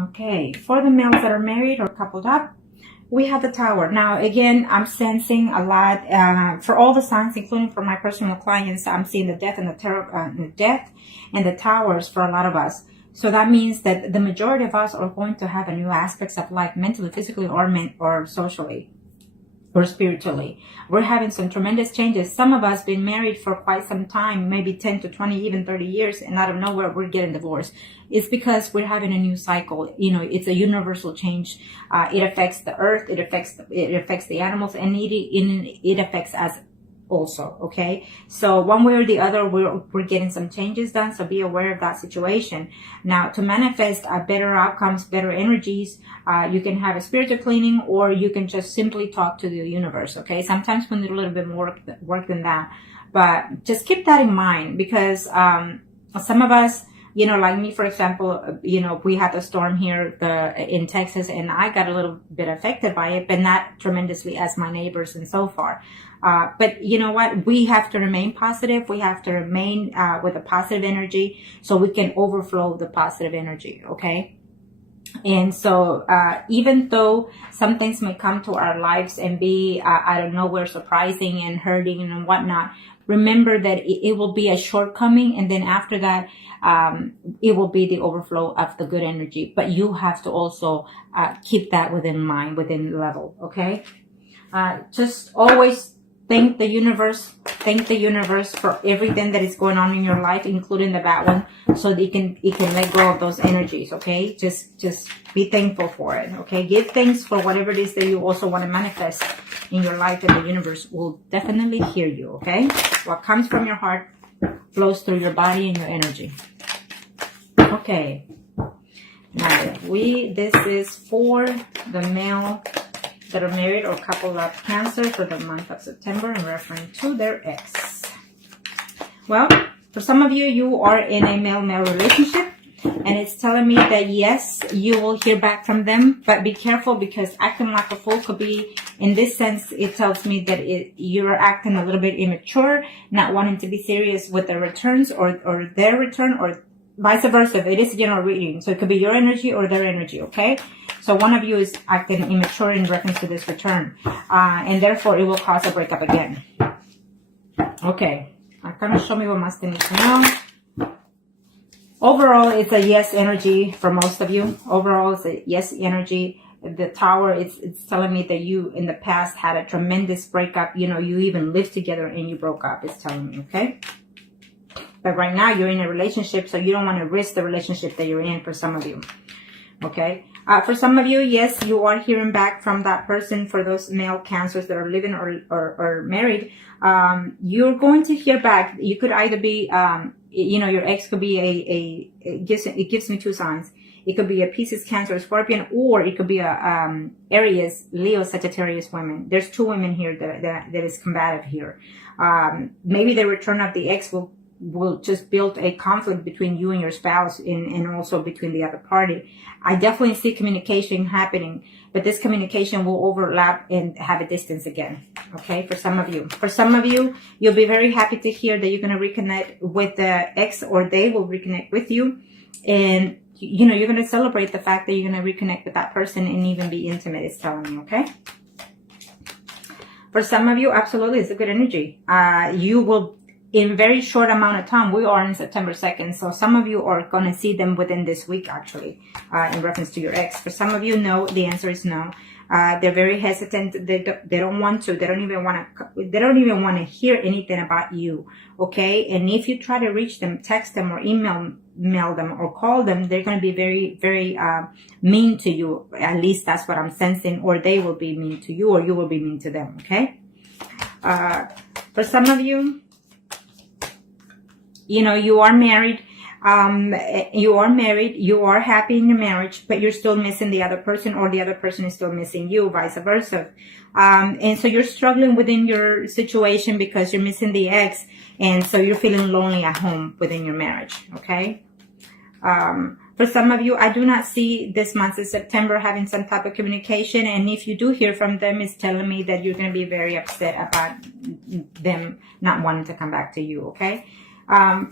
Okay, for the males that are married or coupled up, we have the Tower. Now, again, I'm sensing a lot for all the signs, including for my personal clients. I'm seeing the death and the death and the Towers for a lot of us. So that means that the majority of us are going to have a new aspects of life, mentally, physically, or socially, or spiritually. We're having some tremendous changes. Some of us been married for quite some time, maybe 10 to 20, even 30 years, and out of nowhere we're getting divorced. It's because we're having a new cycle. You know, it's a universal change. It affects the earth, it affects the animals, and it affects us also. Okay, so one way or the other, we're getting some changes done, so be aware of that situation. Now, to manifest better outcomes, better energies, you can have a spiritual cleaning, or you can just simply talk to the universe. Okay, sometimes we need a little bit more work than that, but just keep that in mind, because some of us, you know, like me, for example, you know, we had a storm here in Texas, and I got a little bit affected by it, but not tremendously as my neighbors and so far. But you know what? We have to remain positive. We have to remain with a positive energy, so we can overflow the positive energy. Okay. And so, even though some things may come to our lives and be out of nowhere, surprising and hurting and whatnot, remember that it will be a shortcoming, and then after that, it will be the overflow of the good energy. But you have to also keep that within mind, within level. Okay. Just always thank the universe for everything that is going on in your life, including the bad one, so that it can let go of those energies. Okay, just be thankful for it. Okay, give thanks for whatever it is that you also want to manifest in your life, and the universe will definitely hear you. Okay, what comes from your heart flows through your body and your energy. Okay, now this is for the male that are married or couple of Cancer for the month of September and referring to their ex. Well, for some of you, you are in a male-male relationship, and it's telling me that yes, you will hear back from them, but be careful, because acting like a fool could be, in this sense, it tells me that you're acting a little bit immature, not wanting to be serious with the returns or their return, or vice versa. It is a general reading, so it could be your energy or their energy. Okay, so one of you is acting immature in reference to this return, and therefore it will cause a breakup again. Okay, kind of show me what Master needs to know. Overall, it's a yes energy for most of you. Overall, it's a yes energy. The Tower, it's telling me that you in the past had a tremendous breakup. You know, you even lived together and you broke up. It's telling me. Okay. But right now you're in a relationship, so you don't want to risk the relationship that you're in, for some of you. Okay. For some of you, yes, you are hearing back from that person. For those male Cancers that are living or married, you're going to hear back. You could either be, you know, your ex could be it gives me two signs. It could be a Pisces, Cancer, Scorpion, or it could be a Aries, Leo, Sagittarius women. There's two women here that is combative here. Maybe the return of the ex will just build a conflict between you and your spouse, and also between the other party. I definitely see communication happening, but this communication will overlap and have a distance again. Okay, for some of you, you'll be very happy to hear that you're going to reconnect with the ex, or they will reconnect with you, and you know, you're going to celebrate the fact that you're going to reconnect with that person and even be intimate. It's telling me. Okay. For some of you, absolutely, it's a good energy. You will, in very short amount of time, we are in September 2nd. So some of you are going to see them within this week, actually, in reference to your ex. For some of you, no, the answer is no. They're very hesitant. They don't want to. They don't even want to hear anything about you. Okay. And if you try to reach them, text them or email them or call them, they're going to be very, very, mean to you. At least that's what I'm sensing. Or they will be mean to you, or you will be mean to them. Okay. For some of you, you know, you are married. You are happy in your marriage, but you're still missing the other person, or the other person is still missing you, vice versa. And so you're struggling within your situation because you're missing the ex, and so you're feeling lonely at home within your marriage. Okay. For some of you, I do not see this month of September having some type of communication, and if you do hear from them, it's telling me that you're going to be very upset about them not wanting to come back to you. Okay.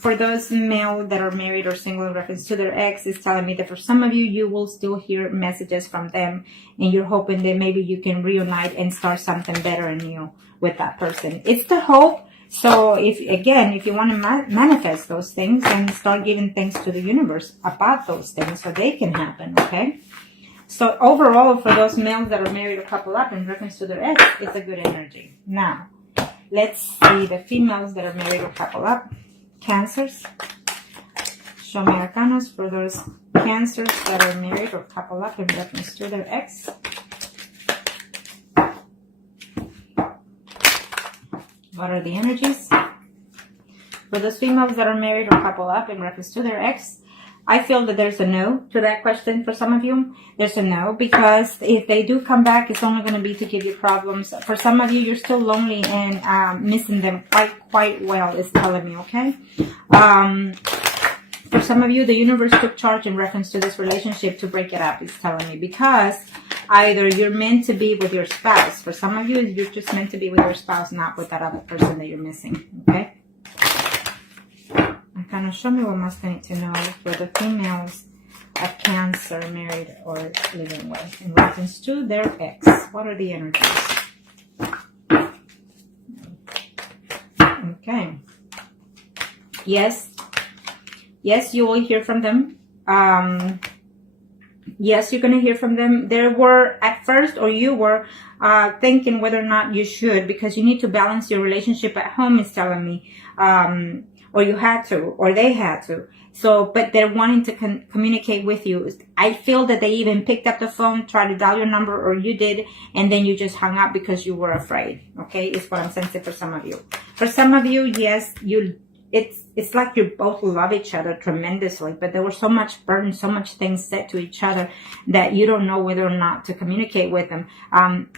For those male that are married or single in reference to their ex, is telling me that for some of you, you will still hear messages from them, and you're hoping that maybe you can reunite and start something better and new with that person. It's the hope. So if you want to manifest those things, and start giving things to the universe about those things so they can happen, okay? So overall, for those males that are married or couple up in reference to their ex, it's a good energy. Now, let's see the females that are married or couple up. Cancers. Show me arcanas for those cancers that are married or couple up in reference to their ex. What are the energies? For those females that are married or couple up in reference to their ex, I feel that there's a no to that question for some of you. There's a no, because if they do come back, it's only going to be to give you problems. For some of you, you're still lonely and missing them quite well, it's telling me, okay? For some of you, the universe took charge in reference to this relationship to break it up, it's telling me, because either you're meant to be with your spouse. For some of you, you're just meant to be with your spouse, not with that other person that you're missing, okay? Kind of show me what must I need to know for the females of Cancer, married or living with, in reference to their ex. What are the energies? Okay. Yes, you will hear from them. Yes, you're going to hear from them. There were at first, or you were thinking whether or not you should, because you need to balance your relationship at home, is telling me. Or you had to, or they had to. So, but they're wanting to communicate with you. I feel that they even picked up the phone, tried to dial your number, or you did, and then you just hung up because you were afraid. Okay, is what I'm sensing for some of you. For some of you, yes, it's like you both love each other tremendously, but there was so much burden, so much things said to each other that you don't know whether or not to communicate with them.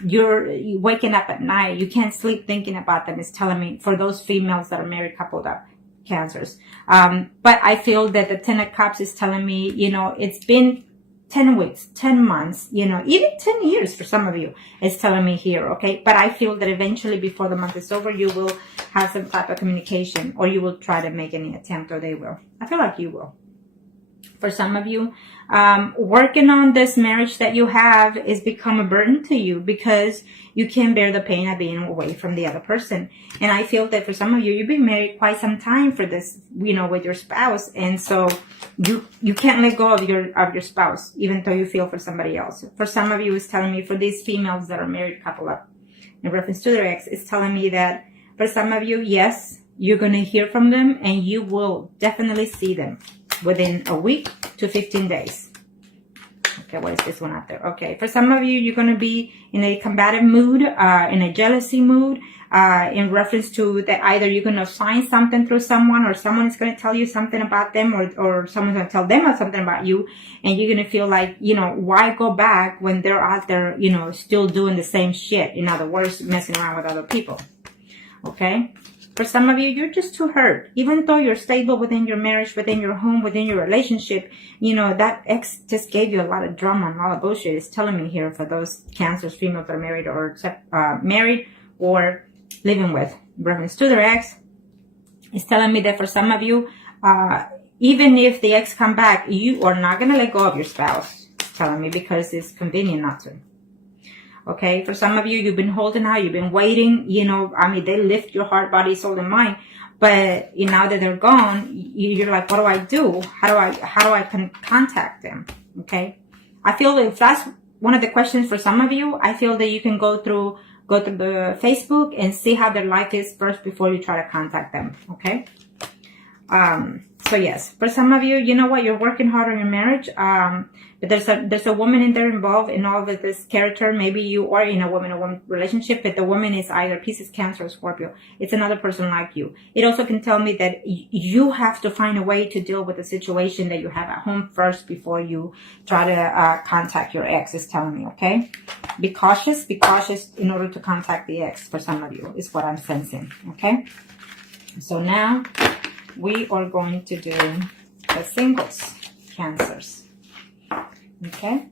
You're waking up at night, you can't sleep thinking about them, is telling me, for those females that are married, coupled up. Cancers. But I feel that the 10 of Cups is telling me, it's been 10 weeks, 10 months, even 10 years for some of you, it's telling me here, okay? But I feel that eventually, before the month is over, you will have some type of communication, or you will try to make any attempt, or they will. I feel like you will. For some of you, working on this marriage that you have is become a burden to you, because you can't bear the pain of being away from the other person. And I feel that for some of you, you've been married quite some time for this, with your spouse. And so you can't let go of your spouse, even though you feel for somebody else. For some of you, it's telling me, for these females that are married, couple up, in reference to their ex, it's telling me that for some of you, yes, you're going to hear from them, and you will definitely see them within a week to 15 days. Okay, what is this one out there? Okay, for some of you, you're going to be in a combative mood, in a jealousy mood, in reference to that either you're going to find something through someone, or someone is going to tell you something about them, or someone's going to tell them something about you, and you're going to feel like, why go back when they're out there, still doing the same shit. In other words, messing around with other people. Okay? For some of you, you're just too hurt. Even though you're stable within your marriage, within your home, within your relationship, that ex just gave you a lot of drama and a lot of bullshit. It's telling me here, for those Cancers, females that are married or living with, reference to their ex, it's telling me that for some of you, even if the ex come back, you are not going to let go of your spouse. It's telling me, because it's convenient not to. Okay, for some of you, you've been holding out, you've been waiting, they lift your heart, body, soul, and mind. But now that they're gone, you're like, what do I do? How do I contact them? Okay, I feel that if that's one of the questions for some of you, I feel that you can go through the Facebook and see how their life is first before you try to contact them. Okay. So yes, for some of you, you know what, you're working hard on your marriage, but there's a woman in there involved in all of this character. Maybe you are in a woman relationship, but the woman is either Pisces, Cancer, or Scorpio. It's another person like you. It also can tell me that you have to find a way to deal with the situation that you have at home first before you try to contact your ex, is telling me, okay? Be cautious in order to contact the ex for some of you, is what I'm sensing, okay? So now we are going to do the singles, Cancers. Okay?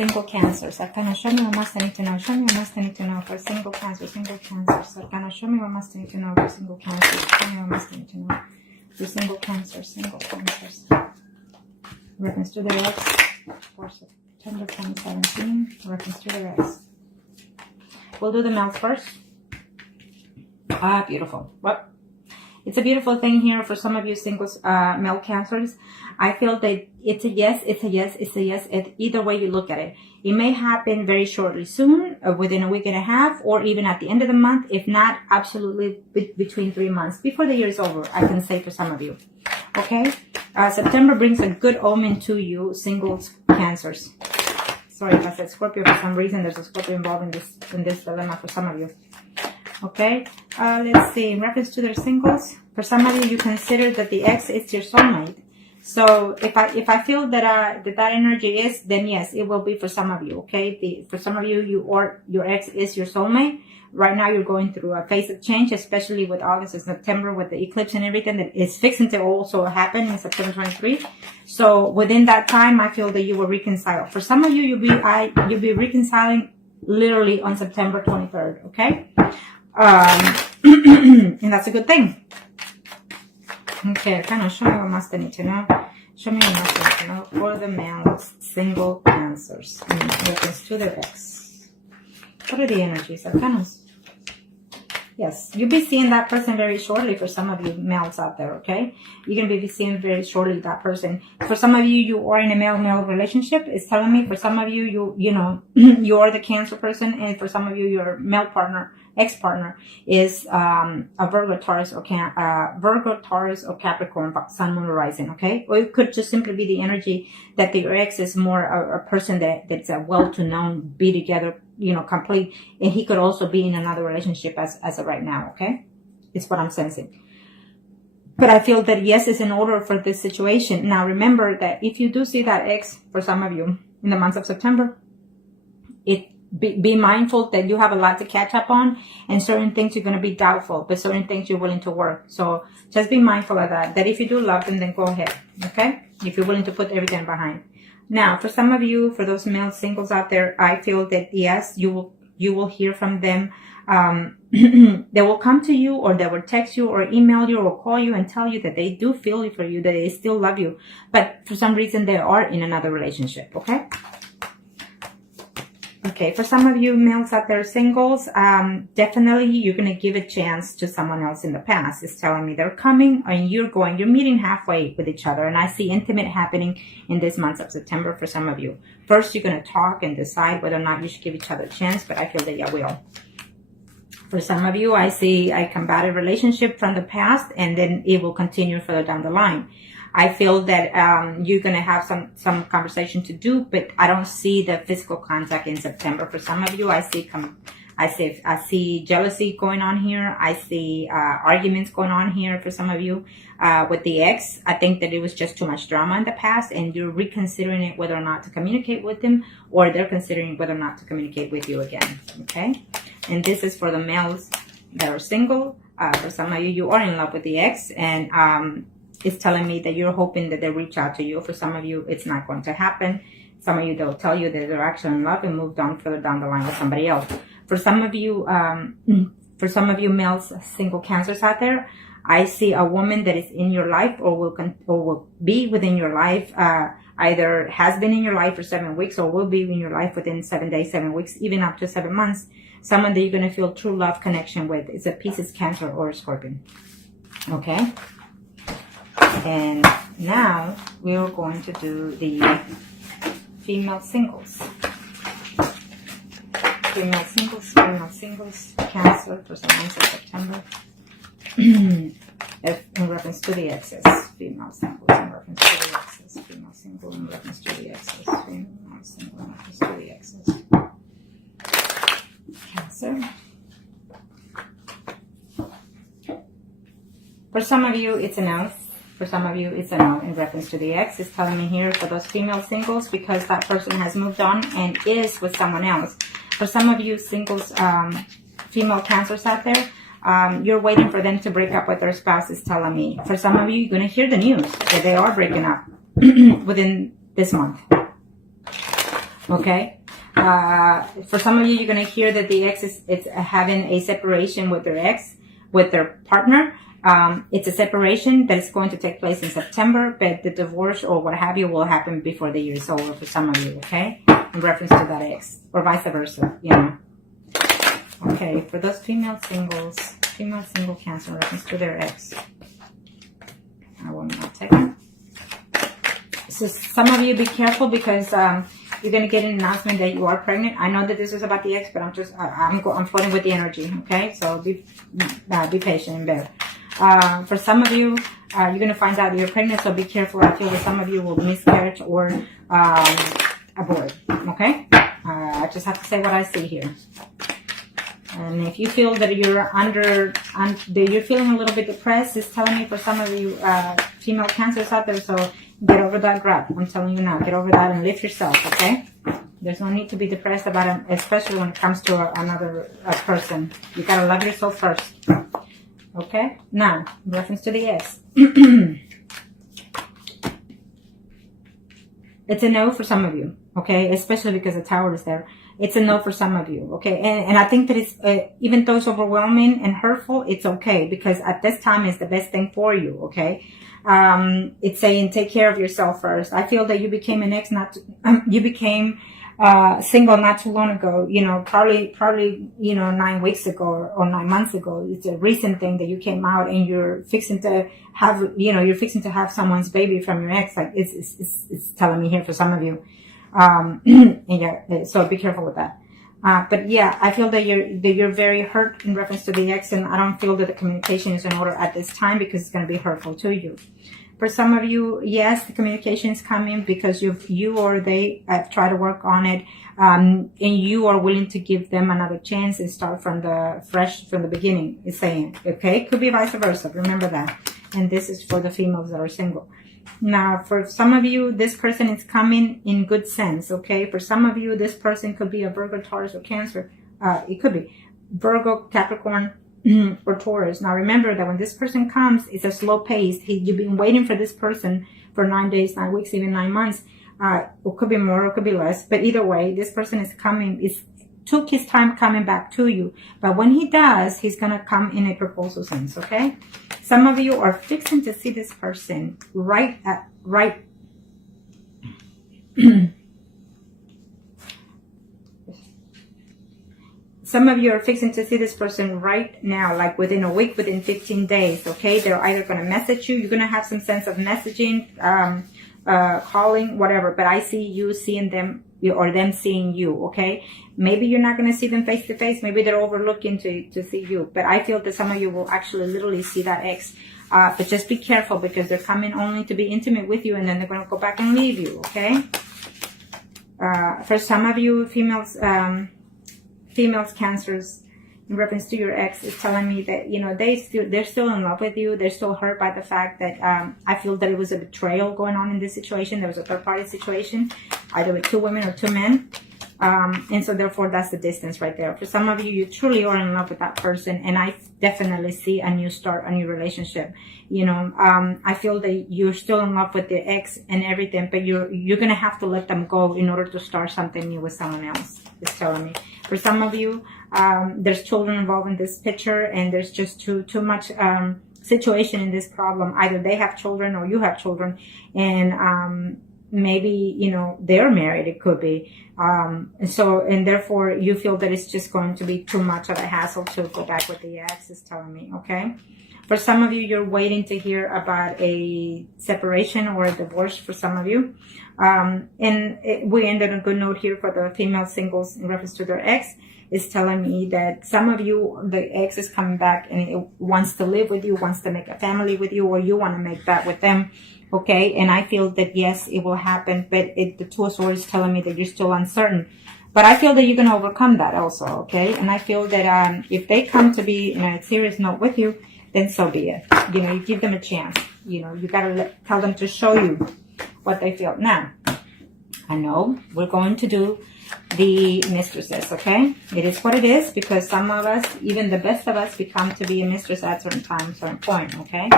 single cancers. Arcana, show me what must I need to know. Show me what must I need to know for single cancers. Single cancers. Arcana, show me what must I need to know for single cancers. Show me what must I need to know for single cancers. Single cancers. Reference to the ex for September 2017. Reference to the ex. We'll do the males first. Ah, beautiful. Well, it's a beautiful thing here for some of you singles, male cancers. I feel that it's a yes, it's a yes, it's a yes. Either way you look at it. It may happen very shortly soon, within a week and a half, or even at the end of the month. If not, absolutely between 3 months. Before the year is over, I can say for some of you. Okay? September brings a good omen to you, singles cancers. Sorry if I said Scorpio for some reason. There's a Scorpio involved in this dilemma for some of you. Okay, let's see. In reference to their singles, for some of you, you consider that the ex is your soulmate. So if I feel that that energy is, then yes, it will be for some of you. Okay, for some of you, your ex is your soulmate. Right now, you're going through a phase of change, especially with August and September, with the eclipse and everything that is fixing to also happen in September 23. So within that time, I feel that you will reconcile. For some of you, you'll be reconciling literally on September 23rd. Okay. And that's a good thing. Okay, kind of show me what must I need to know. Show me what must I need to know for the males, single cancers, in reference to their ex. What are the energies? Arcanas. Yes, you'll be seeing that person very shortly for some of you males out there, okay? You're going to be seeing very shortly that person. For some of you, you are in a male-male relationship. It's telling me for some of you, you know, you are the Cancer person. And for some of you, your male partner, ex-partner is a Virgo, Taurus, or Capricorn, Sun, Moon, Rising, okay? Or it could just simply be the energy that your ex is more a person that's a well-to-known, be together, you know, complete, and he could also be in another relationship as of right now, okay? It's what I'm sensing. But I feel that yes, it's in order for this situation. Now remember that if you do see that ex, for some of you, in the month of September, be mindful that you have a lot to catch up on, and certain things you're going to be doubtful, but certain things you're willing to work. So just be mindful of that if you do love them, then go ahead, okay? If you're willing to put everything behind. Now, for some of you, for those male singles out there, I feel that yes, you will hear from them. They will come to you, or they will text you or email you or call you and tell you that they do feel for you, that they still love you. But for some reason, they are in another relationship, okay? Okay, for some of you males out there, singles, definitely you're going to give a chance to someone else in the past. It's telling me they're coming and you're meeting halfway with each other. And I see intimate happening in this month of September for some of you. First, you're going to talk and decide whether or not you should give each other a chance, but I feel that you will. For some of you, I see a combative relationship from the past, and then it will continue further down the line. I feel that you're going to have some conversation to do, but I don't see the physical contact in September. For some of you, I see jealousy going on here. I see arguments going on here for some of you with the ex. I think that it was just too much drama in the past, and you're reconsidering it whether or not to communicate with them, or they're considering whether or not to communicate with you again. Okay, and this is for the males that are single. For some of you, you are in love with the ex, and it's telling me that you're hoping that they reach out to you. For some of you, it's not going to happen. Some of you, they'll tell you that they're actually in love and moved on further down the line with somebody else. For some of you males, single cancers out there, I see a woman that is in your life or will be within your life, either has been in your life for 7 weeks or will be in your life within 7 days, 7 weeks, even up to 7 months. Someone that you're going to feel true love connection with. It's a Pisces, Cancer, or a Scorpion. Okay? And now we're going to do the female singles. Female singles, Cancer for some months of September. In reference to the exes. Female singles in reference to the exes. Female single in reference to the exes. Female single in reference to the exes. Cancer. For some of you, it's a no. For some of you, it's a no in reference to the ex. It's telling me here for those female singles, because that person has moved on and is with someone else. For some of you singles, female cancers out there, you're waiting for them to break up with their spouse, is telling me. For some of you, you're going to hear the news that they are breaking up within this month. Okay. For some of you, you're going to hear that the ex is having a separation with their ex, with their partner. It's a separation that is going to take place in September, but the divorce or what have you will happen before the year is over for some of you, okay? In reference to that ex, or vice versa, you know. Okay, for those female single Cancer in reference to their ex. I will not take it. So some of you be careful because you're going to get an announcement that you are pregnant. I know that this is about the ex, but I'm floating with the energy, okay? So be patient and bear. For some of you, you're going to find out you're pregnant, so be careful. I feel that some of you will miscarriage or abort, okay? I just have to say what I see here. And if you feel that you're you're feeling a little bit depressed, it's telling me for some of you female Cancers out there, so get over that crap. I'm telling you now, get over that and lift yourself, okay? There's no need to be depressed about it, especially when it comes to another person. You gotta love yourself first. Okay? Now, in reference to the ex. It's a no for some of you, okay? Especially because the Tower is there. It's a no for some of you, okay? And I think that it's, even though it's overwhelming and hurtful, it's okay. Because at this time, it's the best thing for you, okay? It's saying take care of yourself first. I feel that you became an ex, you became single not too long ago, you know, probably, 9 weeks ago or 9 months ago. It's a recent thing that you came out and you're fixing to have someone's baby from your ex. Like it's telling me here for some of you. And yeah, so be careful with that. But yeah, I feel that you're very hurt in reference to the ex, and I don't feel that the communication is in order at this time because it's going to be hurtful to you. For some of you, yes, the communication is coming because you or they have tried to work on it, and you are willing to give them another chance and start from the beginning. It's saying, okay, could be vice versa. Remember that. And this is for the females that are single. Now, for some of you, this person is coming in good sense, okay? For some of you, this person could be a Virgo, Taurus, or Cancer. It could be Virgo, Capricorn, or Taurus. Now, remember that when this person comes, it's a slow pace. You've been waiting for this person for 9 days, 9 weeks, even 9 months. It could be more, it could be less. But either way, this person is coming. Took his time coming back to you. But when he does, he's going to come in a proposal sense, okay? Some of you are fixing to see this person right. Some of you are fixing to see this person right now, like within a week, within 15 days, okay? They're either going to message you. You're going to have some sense of messaging, calling, whatever. But I see you seeing them or them seeing you, okay? Maybe you're not going to see them face to face. Maybe they're overlooking to see you. But I feel that some of you will actually literally see that ex. But just be careful because they're coming only to be intimate with you and then they're going to go back and leave you, okay? For some of you females, Cancers, in reference to your ex, is telling me that, you know, they're still in love with you. They're still hurt by the fact that I feel that it was a betrayal going on in this situation. There was a third-party situation, either with 2 women or 2 men. And so therefore that's the distance right there. For some of you, you truly are in love with that person, and I definitely see a new start, a new relationship. You know, I feel that you're still in love with the ex and everything, but you're gonna have to let them go in order to start something new with someone else. It's telling me. For some of you, there's children involved in this picture, and there's just too much situation in this problem. Either they have children or you have children, and maybe, you know, they're married, it could be. And therefore you feel that it's just going to be too much of a hassle to go back with the ex, is telling me, okay? For some of you, you're waiting to hear about a separation or a divorce for some of you. We ended on a good note here for the female singles in reference to their ex. Is telling me that some of you, the ex is coming back and it wants to live with you, wants to make a family with you, or you want to make that with them. Okay, and I feel that yes, it will happen, but the 2 of Swords is telling me that you're still uncertain. But I feel that you're going to overcome that also, okay? And I feel that if they come to be in a serious note with you, then so be it. You know, you give them a chance. You know, you got to tell them to show you what they feel. Now, I know we're going to do the mistresses, okay? It is what it is, because some of us, even the best of us, become to be a mistress at certain time, certain point, okay?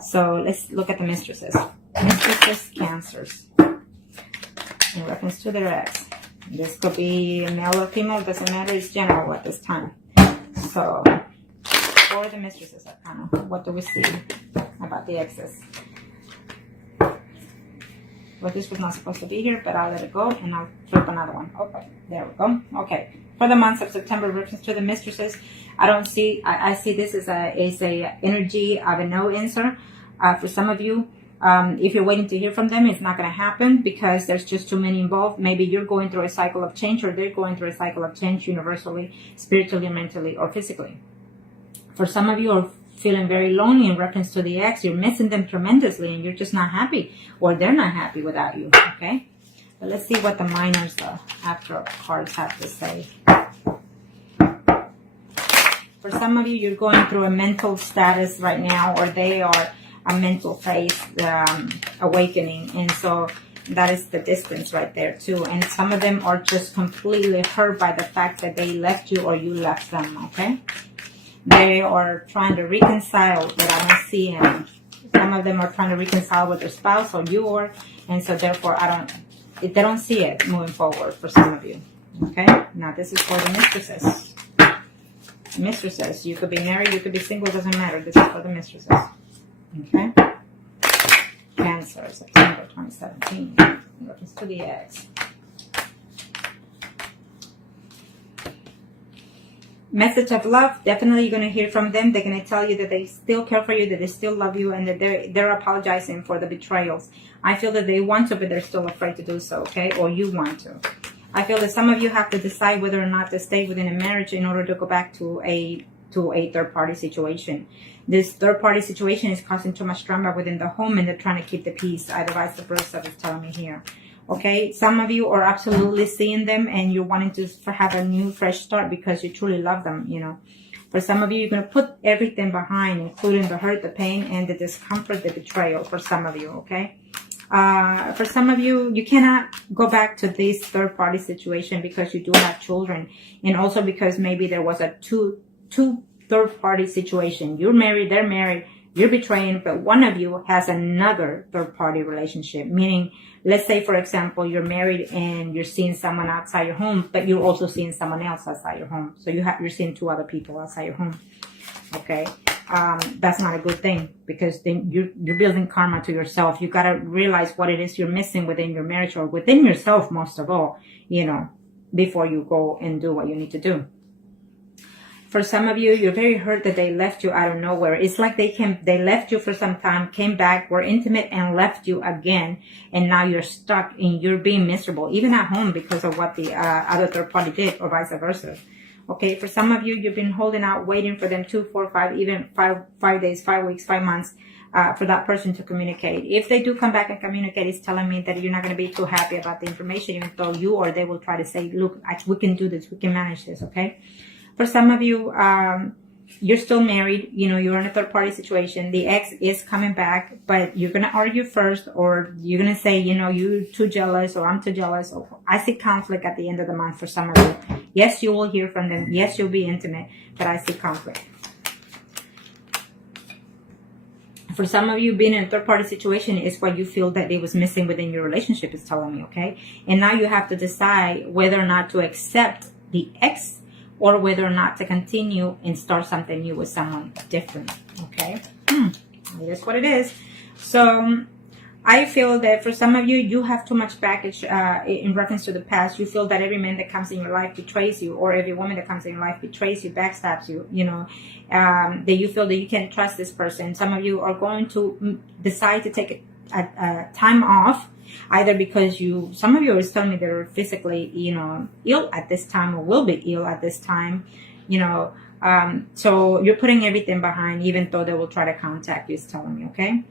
So let's look at the mistresses. Mistresses, Cancers, in reference to their ex. This could be male or female, doesn't matter. It's general at this time. So, for the mistresses, Arcana, what do we see about the exes? Well, this was not supposed to be here, but I'll let it go, and I'll flip another one. Okay, there we go. Okay, for the months of September, reference to the mistresses, I don't see. I see this as a energy of a no answer. For some of you, if you're waiting to hear from them, it's not going to happen because there's just too many involved. Maybe you're going through a cycle of change, or they're going through a cycle of change universally, spiritually, mentally, or physically. For some of you are feeling very lonely in reference to the ex. You're missing them tremendously, and you're just not happy, or they're not happy without you. Okay, but let's see what the minors, the after cards, have to say. For some of you, you're going through a mental status right now, or they are a mental phase awakening, and so that is the distance right there too. And some of them are just completely hurt by the fact that they left you or you left them. Okay, they are trying to reconcile, but I don't see any. Some of them are trying to reconcile with their spouse, or you are, and so therefore they don't see it moving forward for some of you. Okay, now this is for the mistresses. Mistresses, you could be married, you could be single, doesn't matter. This is for the mistresses. Okay, Cancer, September 2017. Reference to the ex. Message of love. Definitely you're going to hear from them. They're going to tell you that they still care for you, that they still love you, and that they're apologizing for the betrayals. I feel that they want to, but they're still afraid to do so. Okay, or you want to. I feel that some of you have to decide whether or not to stay within a marriage in order to go back to a third-party situation. This third-party situation is causing too much drama within the home, and they're trying to keep the peace. Either vice versa is telling me here. Okay, some of you are absolutely seeing them, and you're wanting to have a new, fresh start because you truly love them, you know. For some of you, you're going to put everything behind, including the hurt, the pain, and the discomfort, the betrayal for some of you, okay? For some of you, you cannot go back to this third-party situation because you do have children, and also because maybe there was a two third-party situation. You're married, they're married, you're betraying, but one of you has another third-party relationship. Meaning, let's say, for example, you're married and you're seeing someone outside your home, but you're also seeing someone else outside your home. So you're seeing two other people outside your home. Okay. That's not a good thing, because then you're building karma to yourself. You got to realize what it is you're missing within your marriage, or within yourself, most of all, you know, before you go and do what you need to do. For some of you, you're very hurt that they left you out of nowhere. It's like they left you for some time, came back, were intimate, and left you again. And now you're stuck and you're being miserable, even at home, because of what the other third party did, or vice versa. Okay, for some of you, you've been holding out, waiting for them 2, 4, 5, even 5 days, 5 weeks, 5 months, for that person to communicate. If they do come back and communicate, it's telling me that you're not going to be too happy about the information, even though you or they will try to say, look, we can do this, we can manage this, okay? For some of you, you're still married, you know, you're in a third-party situation. The ex is coming back, but you're going to argue first, or you're going to say, you know, you're too jealous, or I'm too jealous. Or I see conflict at the end of the month for some of you. Yes, you will hear from them. Yes, you'll be intimate, but I see conflict. For some of you, being in a third-party situation is what you feel that it was missing within your relationship, is telling me, okay? And now you have to decide whether or not to accept the ex, or whether or not to continue and start something new with someone different, okay? It is what it is. So I feel that for some of you, you have too much baggage in reference to the past. You feel that every man that comes in your life betrays you, or every woman that comes in your life betrays you, backstabs you, you know, that you feel that you can't trust this person. Some of you are going to decide to take a time off, either because some of you are telling me they're physically, you know, ill at this time, or will be ill at this time, you know, so you're putting everything behind, even though they will try to contact you, is telling me, okay?